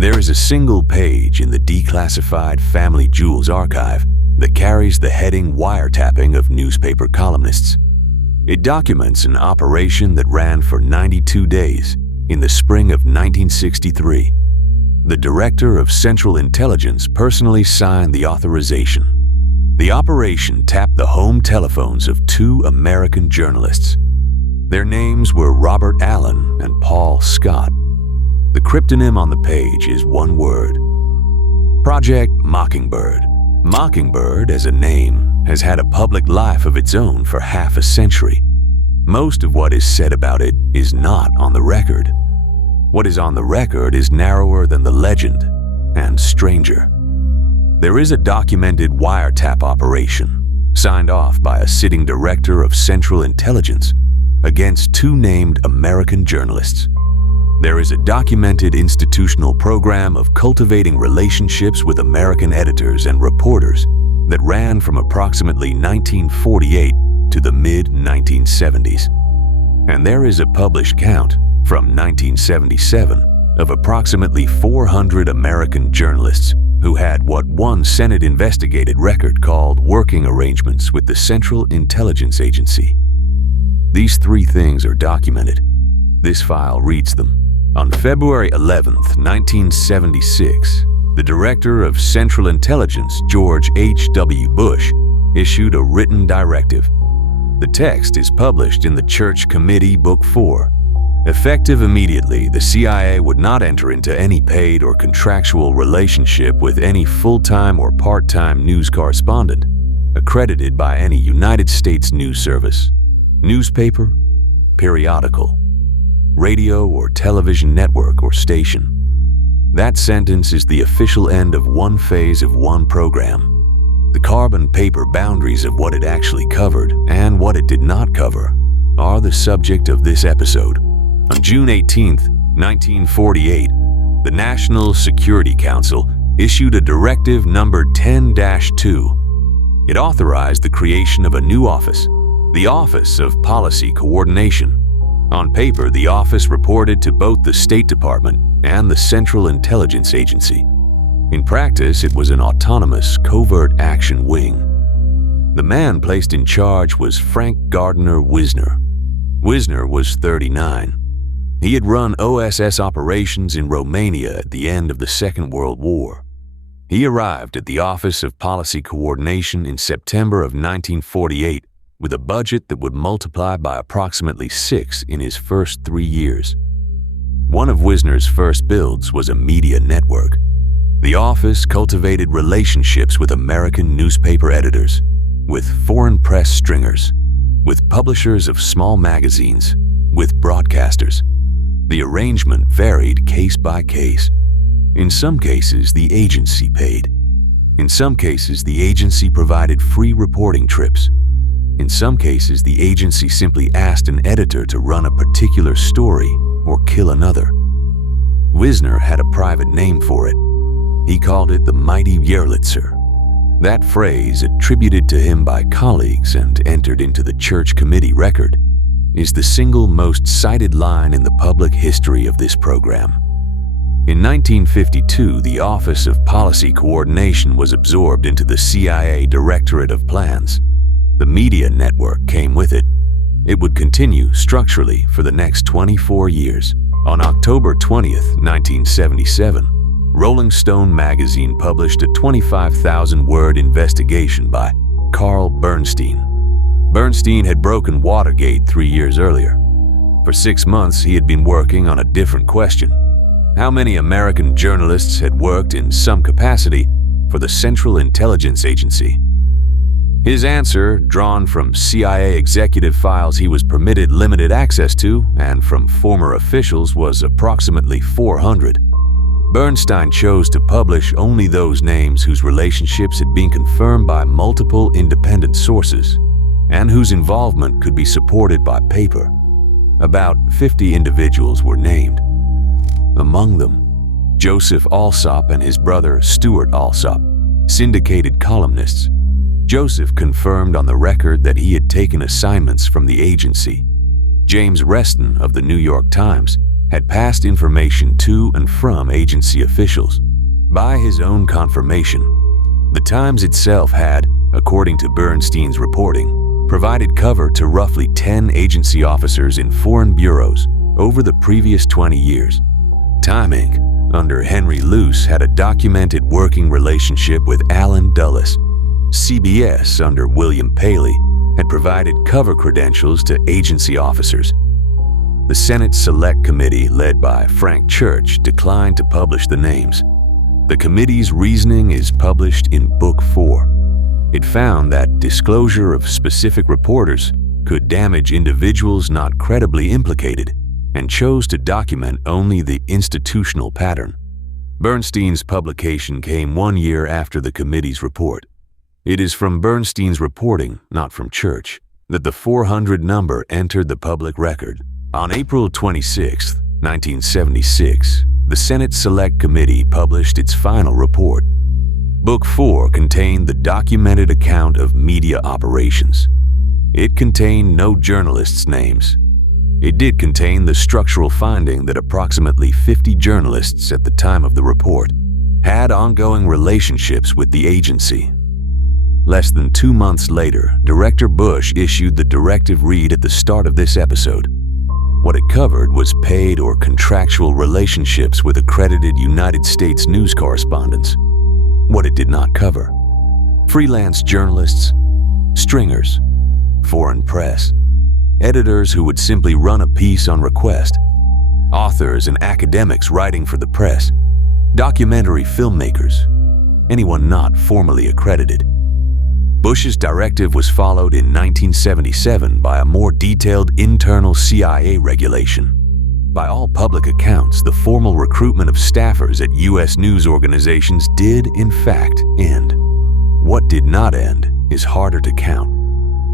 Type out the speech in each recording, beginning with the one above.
There is a single page in the Declassified Family Jewels archive that carries the heading Wiretapping of newspaper columnists. It documents an operation that ran for 92 days in the spring of 1963. The Director of Central Intelligence personally signed the authorization. The operation tapped the home telephones of 2 American journalists. Their names were Robert Allen and Paul Scott. The cryptonym on the page is one word: Project Mockingbird. Mockingbird, as a name, has had a public life of its own for half a century. Most of what is said about it is not on the record. What is on the record is narrower than the legend and stranger. There is a documented wiretap operation, signed off by a sitting director of Central Intelligence, against 2 named American journalists. There is a documented institutional program of cultivating relationships with American editors and reporters that ran from approximately 1948 to the mid-1970s. And there is a published count from 1977 of approximately 400 American journalists who had what one Senate investigated record called working arrangements with the Central Intelligence Agency. These 3 things are documented. This file reads them. On February 11, 1976, the Director of Central Intelligence, George H.W. Bush, issued a written directive. The text is published in the Church Committee Book 4. Effective immediately, the CIA would not enter into any paid or contractual relationship with any full-time or part-time news correspondent accredited by any United States news service, newspaper, periodical, radio or television network or station. That sentence is the official end of one phase of one program. The carbon-paper boundaries of what it actually covered and what it did not cover are the subject of this episode. On June 18, 1948, the National Security Council issued a directive numbered 10-2. It authorized the creation of a new office, the Office of Policy Coordination. On paper, the office reported to both the State Department and the Central Intelligence Agency. In practice, it was an autonomous covert action wing. The man placed in charge was Frank Gardner Wisner. Wisner was 39. He had run OSS operations in Romania at the end of the Second World War. He arrived at the Office of Policy Coordination in September of 1948 with a budget that would multiply by approximately 6 in his first 3 years. One of Wisner's first builds was a media network. The office cultivated relationships with American newspaper editors, with foreign press stringers, with publishers of small magazines, with broadcasters. The arrangement varied case by case. In some cases, the agency paid. In some cases, the agency provided free reporting trips. In some cases, the agency simply asked an editor to run a particular story or kill another. Wisner had a private name for it. He called it the Mighty Wurlitzer. That phrase, attributed to him by colleagues and entered into the Church Committee record, is the single most cited line in the public history of this program. In 1952, the Office of Policy Coordination was absorbed into the CIA Directorate of Plans. The media network came with it. It would continue structurally for the next 24 years. On October 20th, 1977, Rolling Stone magazine published a 25,000-word investigation by Carl Bernstein. Bernstein had broken Watergate 3 years earlier. For 6 months, he had been working on a different question: how many American journalists had worked in some capacity for the Central Intelligence Agency? His answer, drawn from CIA executive files he was permitted limited access to and from former officials, was approximately 400. Bernstein chose to publish only those names whose relationships had been confirmed by multiple independent sources and whose involvement could be supported by paper. About 50 individuals were named. Among them, Joseph Alsop and his brother Stuart Alsop, syndicated columnists. Joseph confirmed on the record that he had taken assignments from the agency. James Reston of the New York Times had passed information to and from agency officials. By his own confirmation, the Times itself had, according to Bernstein's reporting, provided cover to roughly 10 agency officers in foreign bureaus over the previous 20 years. Time Inc., under Henry Luce, had a documented working relationship with Alan Dulles. CBS, under William Paley, had provided cover credentials to agency officers. The Senate Select Committee, led by Frank Church, declined to publish the names. The committee's reasoning is published in Book 4. It found that disclosure of specific reporters could damage individuals not credibly implicated, and chose to document only the institutional pattern. Bernstein's publication came 1 year after the committee's report. It is from Bernstein's reporting, not from Church, that the 400 number entered the public record. On April 26, 1976, the Senate Select Committee published its final report. Book 4 contained the documented account of media operations. It contained no journalists' names. It did contain the structural finding that approximately 50 journalists at the time of the report had ongoing relationships with the agency. Less than 2 months later, Director Bush issued the directive read at the start of this episode. What it covered was paid or contractual relationships with accredited United States news correspondents. What it did not cover: freelance journalists, stringers, foreign press, editors who would simply run a piece on request, authors and academics writing for the press, documentary filmmakers, anyone not formally accredited. Bush's directive was followed in 1977 by a more detailed internal CIA regulation. By all public accounts, the formal recruitment of staffers at U.S. news organizations did, in fact, end. What did not end is harder to count,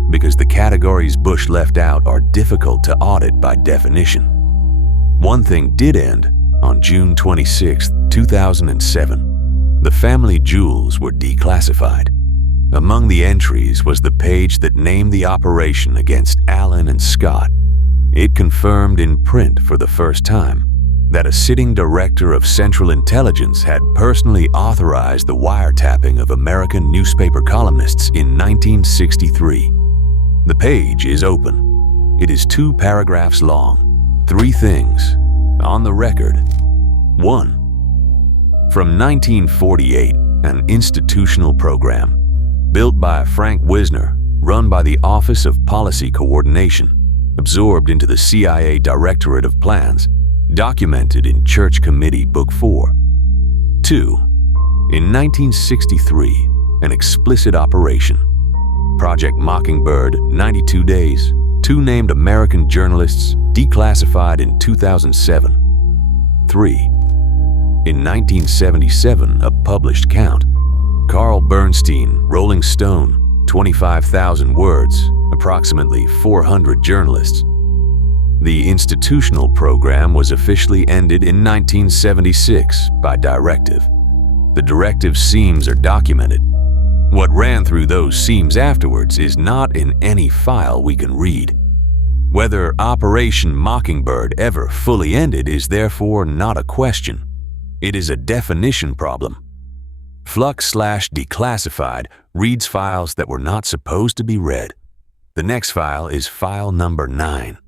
because the categories Bush left out are difficult to audit by definition. One thing did end on June 26, 2007. The family jewels were declassified. Among the entries was the page that named the operation against Allen and Scott. It confirmed in print for the first time that a sitting director of Central Intelligence had personally authorized the wiretapping of American newspaper columnists in 1963. The page is open. It is 2 paragraphs long. 3 things on the record. 1. From 1948, an institutional program built by Frank Wisner, run by the Office of Policy Coordination, absorbed into the CIA Directorate of Plans, documented in Church Committee Book 4. 2. In 1963, an explicit operation. Project Mockingbird, 92 days, 2 named American journalists, declassified in 2007. 3. In 1977, a published count. Carl Bernstein, Rolling Stone, 25,000 words, approximately 400 journalists. The institutional program was officially ended in 1976 by directive. The directive's seams are documented. What ran through those seams afterwards is not in any file we can read. Whether Operation Mockingbird ever fully ended is therefore not a question. It is a definition problem. FRUS/Declassified reads files that were not supposed to be read. The next file is file number 9.